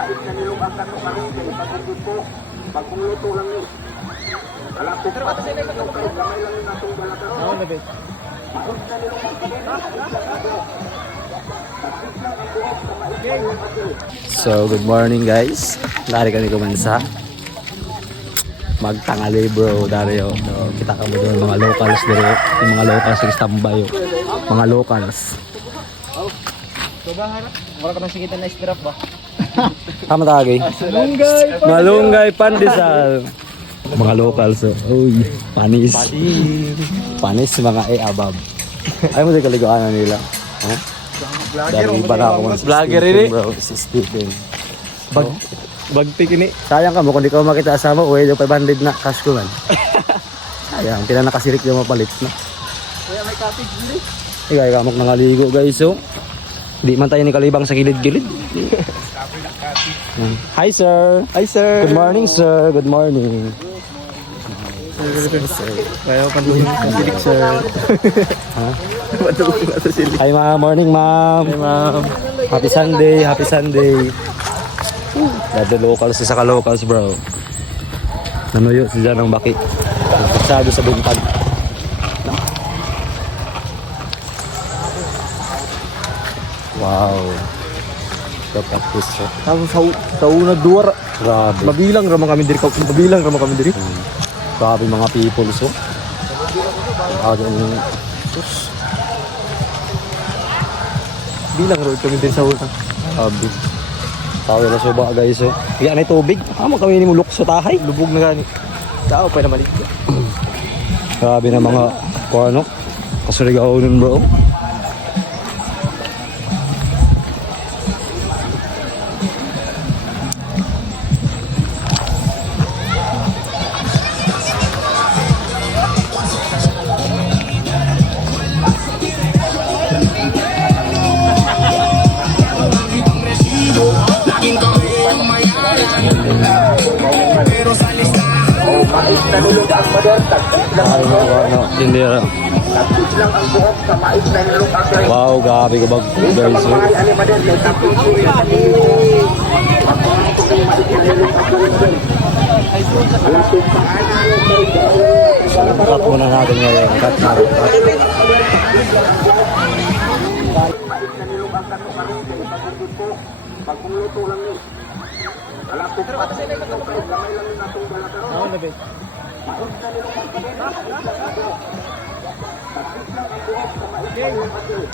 mais na nilong ang kato karon kay pagkukit po. Pagkuluto lang ni. Kalapit pa sa inyo kay gamay lang yung natong dala karon. Oo, labi. Mais na nilong ang kato. So, good morning guys. Dari kami kumansa. Magtangali bro, Dario. So, kita kami doon mga locals dito. Yung mga locals yung standby. Mga locals. Wala ka nang sikitan na strap ba? Tama tagay. Malunggay pandesal. Mga locals. Uy, panis. Panis mga abab. Ay mo din kaliguan nila. Huh? Dari iba na ako. Vlogger ini. Bro, si Stephen. Bagtik ini. Sayang ka mo kung di ko makita asama. Uy, yung 500 na cash ko man. Sayang, pila nakasirik yung mapalit na. Kuya, may cottage dili. Igay kamok nangaligo guys. So, di man tayo ni kalibang sa gilid-gilid. Hi sir. Hi sir. Good morning sir. Good morning. Kaya panduhin sa silik sir. Ha? Panduhin sa silik. Hi ma'am. Morning ma'am. Hi ma'am. Happy Sunday. Happy Sunday. Dado locals sa ka-locals bro. Nanuyo si Jan ng baki. Pasado sa buntag. Wow. Look at this sir. Tapos sa una duwar. Grabe. Mabilang ramang kami diri. Mabilang ramang kami diri. Grabe mga people so. Grabe yung Bilang road kami diri sa una. grabe. Tao na suba guys so. Yan ay tubig. Amo kami ni mulok sa tahay. Lubog na gani. Tao pa na malik. Grabe na mga kung ano. Kasurigaw nun bro. Mais na nilong ang mader. Tagpis lang ang buhok. Ano, tindera. Tagpis lang ang buhok sa mais na nilong ang mader. Wow, grabe ka bag Sa guys so. mga ani mader kay tagpis lang ang Cut muna natin ngayon. Cut na. Cut. mais na nilong ang kato karon kay pagkukit po. Pagkuluto lang ni. Kalapit pa sa inyo kay gamay lang yung natong dala karon. Oo, labi. Mais na nilong ang kato. Tagpis lang ang buhok sa mais na nilong ang mader.